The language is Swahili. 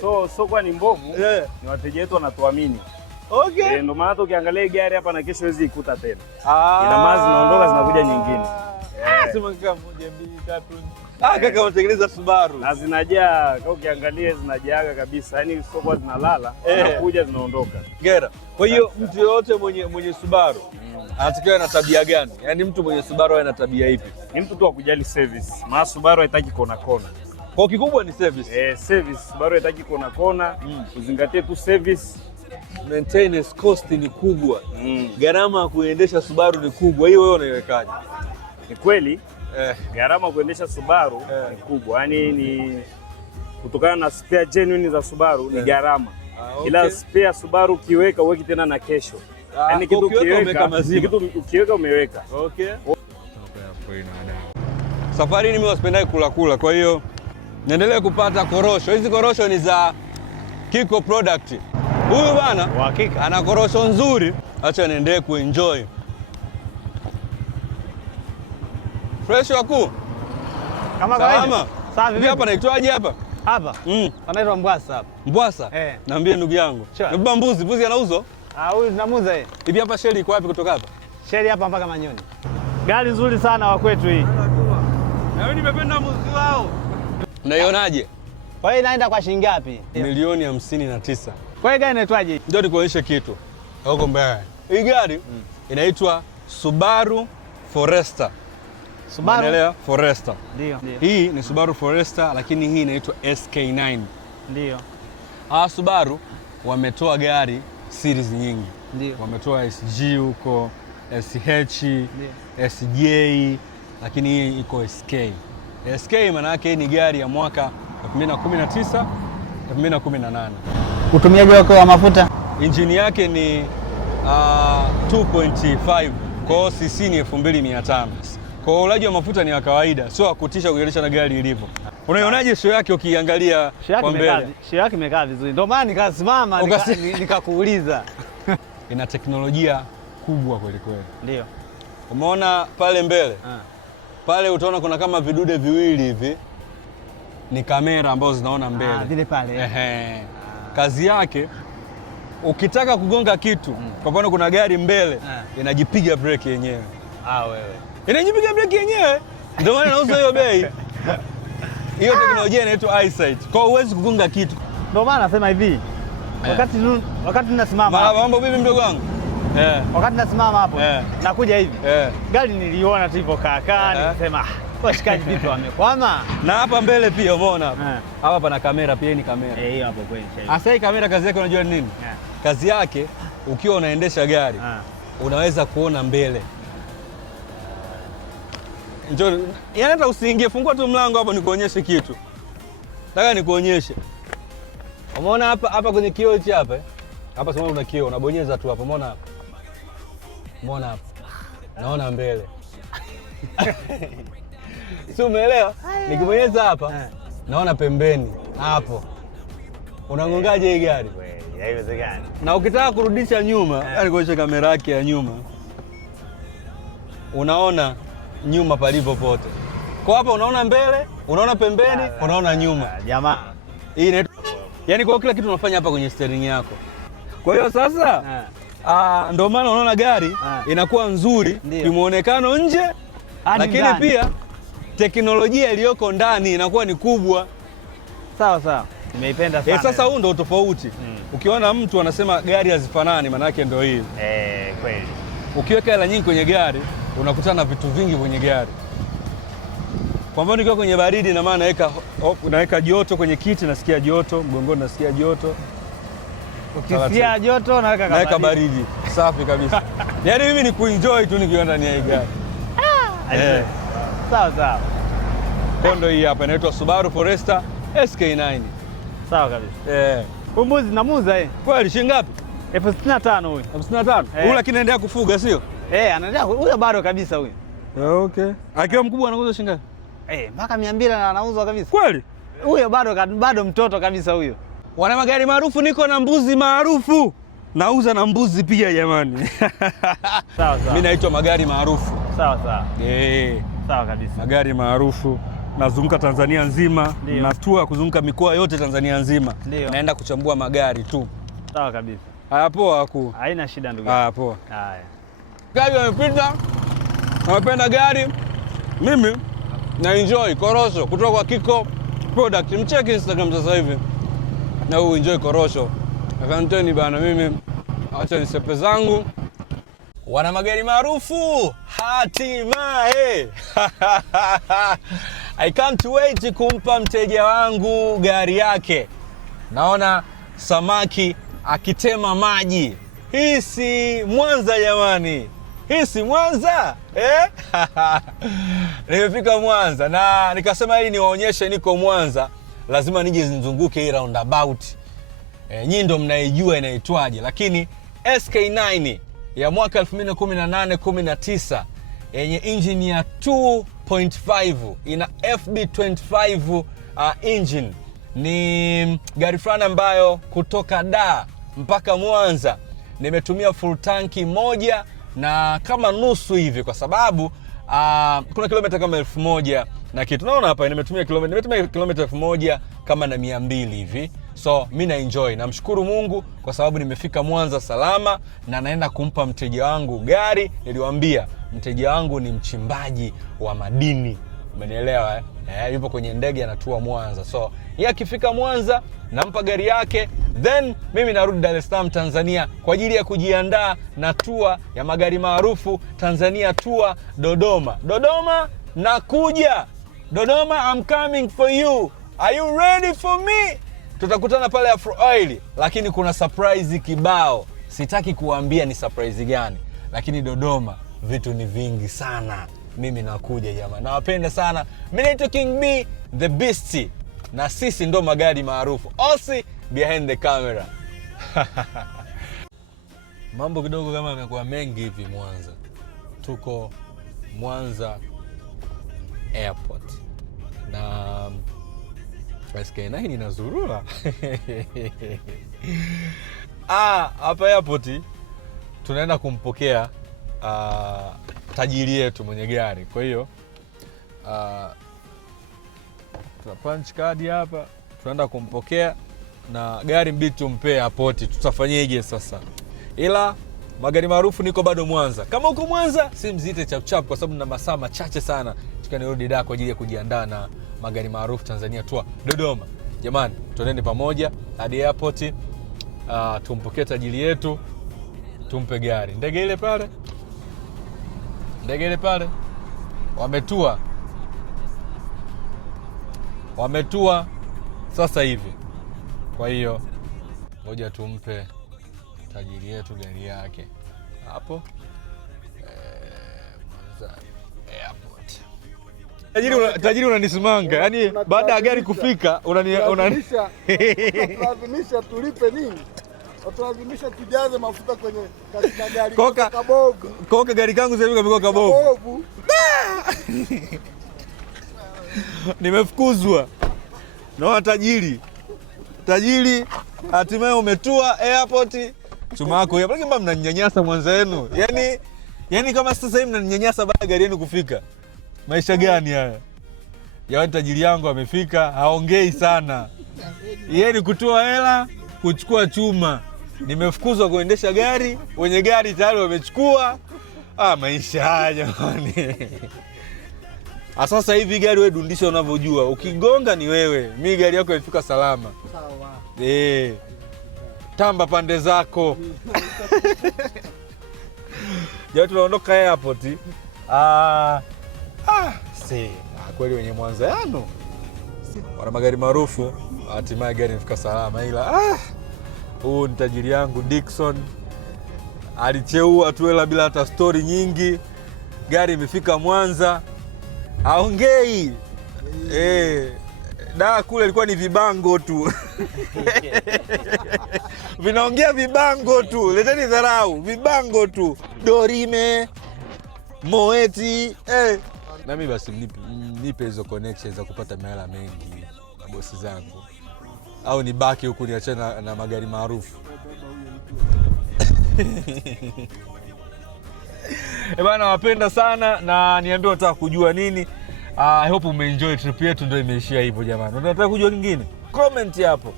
So kwa ni mbovu, ni wateja wetu wanatuamini. Okay. Ndio maana ukiangalia gari hapa na kesho huwezi ikuta tena. Ina maana zinaondoka zinakuja nyingine. Sema kaka 1 2 3. Kaka unatengeneza Subaru. Na zinajaa, kama ukiangalia zinajaaga kabisa. Yaani soko zinalala, zinakuja zinaondoka. Gera. Kwa hiyo mtu yote mwenye Subaru anatakiwa na tabia gani? Yaani mtu mwenye Subaru ana tabia ipi? Ni mtu tu wa kujali service. Maana Subaru haitaki kona. Kwa kikubwa ni service. Service. Subaru haitaki kona. Uzingatie tu service. Maintenance cost ni kubwa. Gharama ya kuendesha Subaru ni kubwa. Hiyo wewe unaiwekaje? Ni kweli. Gharama kuendesha Subaru ni kubwa. Yaani ni kutokana na spare genuine za Subaru ni gharama. Ila spare Subaru ukiweka uweki tena na kesho. Yaani kitu ukiweka umeweka. Okay. Safari mimi wasipendai kula, kwa hiyo naendelea kupata korosho. Hizi korosho ni za Kiko product. Huyu bana hakika ana korosho nzuri. Acha niendelee kuenjoy. Fresh wako. Kama kawaida. Safi. Hapa naitwaje hapa? Hapa. Anaitwa Mbwasa hapa. Mbwasa? Niambie ndugu yangu. Nibeba mbuzi anauzwa? Huyu tunamuuza yeye. Hivi hapa sheli iko wapi kutoka hapa? Sheli hapa mpaka Manyoni. Gari nzuri sana wa kwetu hii. Na mimi nimependa mbuzi wao. Unaionaje? Kwa hiyo inaenda kwa shilingi ngapi? Milioni 59. Kwa hiyo gari inaitwaje? Ndio nikuonyeshe kitu. Huko mbele. Hii gari inaitwa Subaru Forester. Subaru Unaelewa? Forester. Ndio. Hii ni Subaru Forester lakini hii inaitwa SK9. Ndio. Subaru wametoa gari series nyingi. Ndio. Wametoa SG huko, SH, SJ, lakini hii iko SK. SK maana yake ni gari ya mwaka 2019, 2018. Utumiaji wake wa mafuta? Injini yake ni 2.5. Kwa hiyo cc ni 2500. Kwa hiyo ulaji wa mafuta ni wa kawaida, sio wa kutisha kuendesha na gari ilivyo. Unaionaje show yake ukiangalia kwa mbele? Show yake imekaa vizuri. Ndio maana nikasimama nikakuuliza. Ina teknolojia kubwa kweli kweli. Ndio. Umeona pale mbele? Pale utaona kuna kama vidude viwili hivi. Ni kamera ambazo zinaona mbele. Vile pale. Kazi yake ukitaka kugonga kitu, kwa mfano kuna gari mbele, inajipiga brake yenyewe. Wewe. Inajipiga brake yenyewe. Ndio maana nauza hiyo bei. Hiyo teknolojia inaitwa eyesight. Kwa hiyo huwezi kugonga kitu. Ndio maana nasema hivi. Wakati ninasimama. Mambo vipi mdogo wangu? Wakati nasimama hapo, nakuja hivi. Gari niliona tu hivyo kaka, nikasema washikaji vipi wamekwama. Na hapa mbele pia umeona hapa. Hapa pana kamera pia, ni kamera. Hiyo hapo kweli. Asa hii kamera kazi yake unajua ni nini? Kazi yake ukiwa unaendesha gari, unaweza kuona mbele. Njoo, yaani hata usiingie, fungua tu mlango hapo nikuonyeshe kitu. Nataka nikuonyeshe. Umeona hapa kwenye kioo hichi hapa? Hapa sema una kioo, unabonyeza tu hapo, umeona hapa? Umeona hapa? Naona mbele. Si umeelewa? Nikibonyeza hapa, naona pembeni hapo. Unagongaje hii gari? Haiwezekani. Na ukitaka kurudisha nyuma, alikuonyesha kamera yake ya nyuma. Unaona nyuma palipo pote. Kwa hapa unaona mbele, unaona pembeni, unaona nyuma. Jamaa. Hii inaitwa, yaani kwa kila kitu unafanya hapa kwenye steering yako. Kwa hiyo sasa ndio maana unaona gari inakuwa nzuri kimuonekano nje, lakini pia teknolojia iliyoko ndani inakuwa ni kubwa. Sawa. Nimeipenda sana. Sasa huu ndio tofauti. Ukiona mtu anasema gari hazifanani, maana yake ndio hii. Kweli. Ukiweka hela nyingi kwenye gari, unakutana na vitu vingi kwenye gari. Kwa mfano nikiwa kwenye baridi, na maana naweka joto kwenye kiti, nasikia joto, mgongoni nasikia joto. Ukisikia joto naweka baridi. Safi kabisa. Yaani mimi ni kuenjoy tu nikiwa ndani ya gari. Sawa. Kondo hii hapa inaitwa Subaru Forester SK9. Sawa kabisa. Mbuzi namuuza Kweli shilingi ngapi? 65 huyu. 65? Huyu lakini anaendelea kufuga sio? Anaendelea huyo bado kabisa huyo. Okay. Akiwa mkubwa anauza shilingi ngapi? Mpaka 200 na anauzwa kabisa. Kweli? Huyo bado mtoto kabisa huyo. Wana magari maarufu, niko na mbuzi maarufu. Nauza na mbuzi pia jamani. Sawa. Mimi naitwa magari maarufu. Sawa. Sawa kabisa. Magari maarufu. nazunguka Tanzania nzima, na tour kuzunguka mikoa yote Tanzania nzima. Naenda kuchambua magari tu. Sawa kabisa. Haya, poa aku. Haina shida ndugu. Haya, poa. Haya. Gari wamepita, wamependa gari. Mimi na enjoy korosho kutoka kwa Kiko Product. Mcheki Instagram sasa hivi na enjoy korosho. Asanteni bana, mimi acha nisepe zangu. Wana magari maarufu hatimaye. I can't wait kumpa mteja wangu gari yake. Naona samaki akitema maji. Hii si Mwanza jamani. Hii si Mwanza? Nimefika Mwanza na nikasema ili niwaonyeshe niko Mwanza, lazima nije nizunguke hii roundabout. Nyinyi ndo mnaijua inaitwaje, lakini SK9 ya mwaka 2018-19 yenye engine ya 2.5 ina FB25 engine. Ni gari fulani ambayo kutoka Dar mpaka Mwanza nimetumia full tanki moja na kama nusu hivi, kwa sababu kuna kilomita kama 1000 na kitu. Naona hapa nimetumia kilomita 1000 kama na 200 hivi. So mimi na enjoy. Namshukuru Mungu kwa sababu nimefika Mwanza salama na naenda kumpa mteja wangu gari. Niliwaambia mteja wangu ni mchimbaji wa madini. Umenielewa yupo kwenye ndege anatua Mwanza. So yeye akifika Mwanza nampa gari yake, then mimi narudi Dar es Salaam Tanzania kwa ajili ya kujiandaa na tour ya magari maarufu Tanzania Tour Dodoma. Dodoma nakuja. Dodoma, I'm coming for you. Are you ready for me? Tutakutana pale Afro Oil, lakini kuna surprise kibao. Sitaki kuambia ni surprise gani, lakini Dodoma vitu ni vingi sana. Mimi nakuja jamaa. Nawapenda sana. Mimi naitwa King B the Beast. Na sisi ndo magari maarufu. Osi behind the camera. Mambo kidogo kama yamekuwa mengi hivi Mwanza. Tuko Mwanza Airport. Na SK9 inazurura. Hapa airport tunaenda kumpokea tajiri yetu mwenye gari. Kwa hiyo tuna punch card hapa, tunaenda kumpokea na gari mbili tumpe airport. Tutafanyeje sasa? Ila magari maarufu niko bado Mwanza. Kama uko Mwanza si mzite chap chap, kwa sababu na masaa machache sana tukanirudi Dar kwa ajili ya kujiandaa na magari maarufu Tanzania Tour Dodoma. Jamani, tuendeni pamoja hadi airport, tumpokee tajiri yetu, tumpe gari. Ndege ile pale wametua sasa hivi. Kwa hiyo ngoja tumpe tajiri yetu gari yake hapo Mwanza Airport. Tajiri unanisimanga. Yaani baada ya gari kufika unanilazimisha tulipe nini? Tunalazimisha tujaze mafuta kwenye gari kabovu. Koka gari kangu sasa hivi kamekuwa kabovu. Nimefukuzwa. Naona tajiri hatimaye umetua airport. Chuma yako hapa. Lakini mbona mnanyanyasa Mwanza yenu? Yaani kama sasa hivi mnanyanyasa baada gari yenu kufika. Maisha gani haya? Yaani tajiri yangu amefika, haongei sana. Yeye ni kutoa hela, kuchukua chuma. Nimefukuzwa kuendesha gari, wenye gari tayari wamechukua. Maisha haya jamani. Sasa hivi gari wewe dundisha unavyojua. Ukigonga ni wewe. Mimi gari yako imefika salama. Sawa. Tamba pande zako. Jao tunaondoka airport. Kweli wenye Mwanza yano wana magari maarufu, hatimaye gari imefika salama. Ila huu ni tajiri yangu Dickson, alicheua tuela bila hata story nyingi. Gari imefika Mwanza, haongei. Da kule ilikuwa ni vibango tu. Vinaongea vibango tu. Leteni dharau, vibango tu. Dorime, Moeti, na mimi basi nipe hizo connections za kupata mihela mengi na bosi zangu. Au nibaki huku niachana na magari maarufu. Bana, wapenda sana na niambie unataka kujua nini. I hope umeenjoy trip yetu, ndio imeishia hivyo jamani. Unataka kujua kingine? Comment hapo.